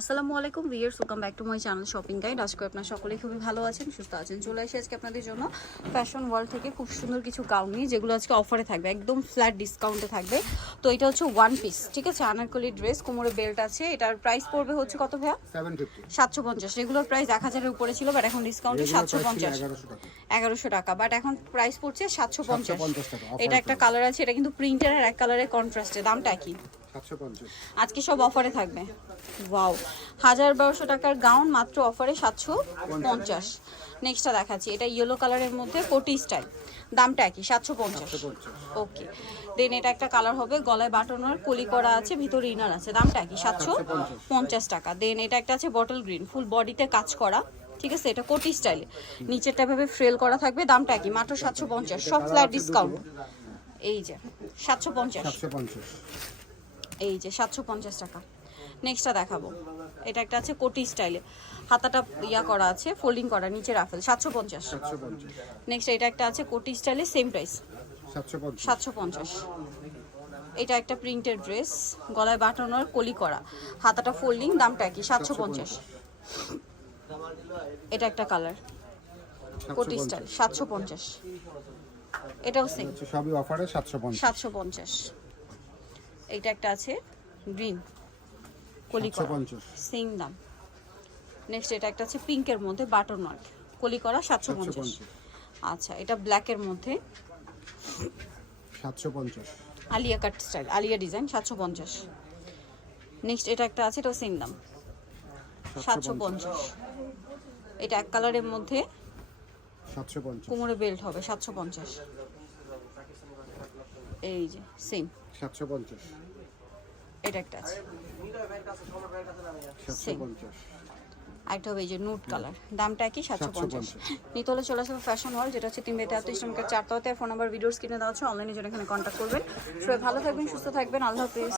আসসালামু আলাইকুম viewers, welcome back to my channel shopping guide. আজকে আপনারা সকলেই খুবই ভালো আছেন, সুস্থ আছেন। চলে আসি আজকে আপনাদের জন্য ফ্যাশন ওয়ার্ল্ড থেকে খুব সুন্দর কিছু গাউন নিয়ে, যেগুলো আজকে অফারে থাকবে, একদম ফ্ল্যাট ডিসকাউন্টে থাকবে। তো এটা হচ্ছে ওয়ান পিস, ঠিক আছে, আনারকলি ড্রেস, কোমরে বেল্ট আছে। এটার প্রাইস পড়বে হচ্ছে কত ভাইয়া? 750। রেগুলার প্রাইস 1000-এর উপরে ছিল, বাট এখন ডিসকাউন্টে 750, 1100 টাকা, বাট এখন প্রাইস পড়ছে 750। এটা একটা কালার আছে, এটা কিন্তু প্রিন্টের আর এক কালারের কন্ট্রাস্টে, দামটা কি? আজকে সব অফারে থাকবে। ওয়াও, 1000-1200 টাকার গাউন মাত্র অফারে 750। নেক্সটটা দেখাচ্ছি, এটা ইয়েলো কালারের মধ্যে কোটি স্টাইল, দামটা কি? 750। ওকে, দেন এটা একটা কালার হবে, গলায় বাটনের কলি করা আছে, ভিতরে ইনার আছে, দামটা কি? 750 টাকা। দেন এটা একটা আছে বটল গ্রিন, ফুল বডিতে কাজ করা, ঠিক আছে, এটা কোটি স্টাইলে, নিচেরটা ভাবে ফ্রেল করা থাকবে, দামটা কি? মাত্র 750, সব ফ্ল্যাট ডিসকাউন্ট। এই যে 750, এই যে 750 টাকা। নেক্সটটা দেখাবো, এটা একটা আছে কোটি স্টাইলে, হাতাটা ইয়া করা আছে, ফোল্ডিং করা, নিচে রাফেল, 750। নেক্সট এটা একটা আছে কোটি স্টাইলে, সেম প্রাইস 750। এটা একটা প্রিন্টেড ড্রেস, গলায় বাটনের কলি করা, হাতাটা ফোল্ডিং, দামটা কি? 750। এটা একটা কালার কোটি স্টাইল, 750। এটাও সেম, সবই অফারে 750। এইটা একটা আছে গ্রিন কলি করা, সেম দাম। নেক্সট এটা একটা আছে পিঙ্কের মধ্যে বাটন মার্ক কলি করা, 750। আচ্ছা, এটা ব্ল্যাকের মধ্যে 750, Alia cut style, Alia design, 750। Next এটা একটা আছে, এটাও সেম দাম, 750। এটা এক কালারের মধ্যে 750, কোমরে বেল্ট হবে, 750। এই যে সেম 750, এটা একটা আছে 750, একটা হবে এই যে নুট কালার, দামটা কি? 750। নিতে হলে চলে আসবে ফ্যাশন ওয়ার্ল্ড, যেটা হচ্ছে 333 নম্বর 4 তলাতে। ফোন নাম্বার ভিডিওর স্ক্রিনে দেওয়া আছে, অনলাইনে জন্য এখানে কন্ট্যাক্ট করবেন। সবাই ভালো থাকবেন, সুস্থ থাকবেন, আল্লাহ হাফেজ।